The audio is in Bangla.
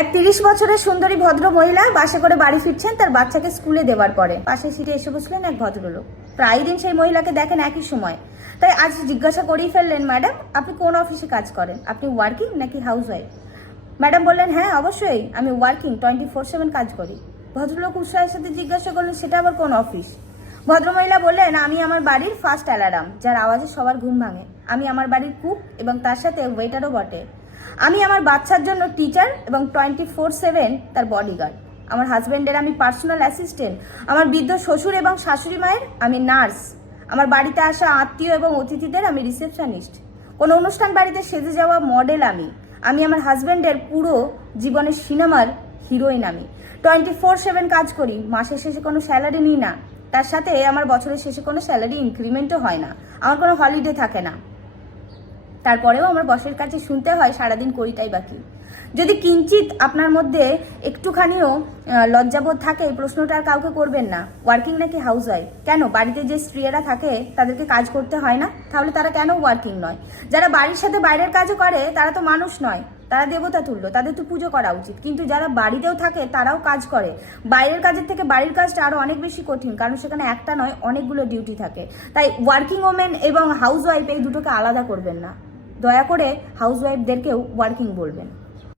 আর 30 বছরের সুন্দরী ভদ্র মহিলা বাসে করে বাড়ি ফিরছেন তার বাচ্চাকে স্কুলে দেওয়ার পরে। পাশের সিটে এসে বসলেন এক ভদ্রলোক। প্রায় দিন সেই মহিলাকে দেখেন একই সময়। তাই আজ জিজ্ঞাসা করেই ফেললেন, ম্যাডাম আপনি কোন অফিসে কাজ করেন? আপনি ওয়ার্কিং নাকি হাউস ওয়াইফ? ম্যাডাম বললেন, হ্যাঁ অবশ্যই আমি ওয়ার্কিং, 24/7 কাজ করি। ভদ্রলোক উৎসাহের সাথে জিজ্ঞাসা করলেন, সেটা আবার কোন অফিস? ভদ্রমহিলা বললেন, আমি আমার বাড়ির ফার্স্ট অ্যালার্ম, যার আওয়াজে সবার ঘুম ভাঙে। আমি আমার বাড়ির কুক এবং তার সাথে ওয়েটারও বটে। আমি আমার বাচ্চার জন্য টিচার এবং 24/7 তার বডিগার্ড। আমার হাজব্যান্ডের আমি পার্সোনাল অ্যাসিস্ট্যান্ট। আমার বৃদ্ধ শ্বশুর এবং শাশুড়ি মায়ের আমি নার্স। আমার বাড়িতে আসা আত্মীয় এবং অতিথিদের আমি রিসেপশনিস্ট। কোনো অনুষ্ঠান বাড়িতে সেজে যাওয়া মডেল আমি। আমি আমার হাজব্যান্ডের পুরো জীবনের সিনেমার হিরোইন। আমি 24/7 কাজ করি। মাসের শেষে কোনো স্যালারি নিই না। তার সাথে আমার বছরের শেষে কোনো স্যালারি ইনক্রিমেন্টও হয় না। আমার কোনো হলিডে থাকে না। তারপরেও আমার বসের কাছে শুনতে হয় সারাদিন করিটাই বাকি। যদি কিঞ্চিত আপনার মধ্যে একটুখানিও লজ্জাবোধ থাকে, এই প্রশ্নটা আর কাউকে করবেন না, ওয়ার্কিং নাকি হাউস ওয়াইফ। কেন বাড়িতে যে স্ত্রীরা থাকে তাদেরকে কাজ করতে হয় না? তাহলে তারা কেন ওয়ার্কিং নয়? যারা বাড়ির সাথে বাইরের কাজও করে তারা তো মানুষ নয়, তারা দেবতা তুল্য, তাদের তো পুজো করা উচিত। কিন্তু যারা বাড়িতেও থাকে তারাও কাজ করে। বাইরের কাজের থেকে বাড়ির কাজটা আরো অনেক বেশি কঠিন, কারণ সেখানে একটা নয় অনেকগুলো ডিউটি থাকে। তাই ওয়ার্কিং ওমেন এবং হাউস ওয়াইফ এই দুটোকে আলাদা করবেন না। দয়া করে হাউস ওয়াইফদেরকেও ওয়ার্কিং বলবেন।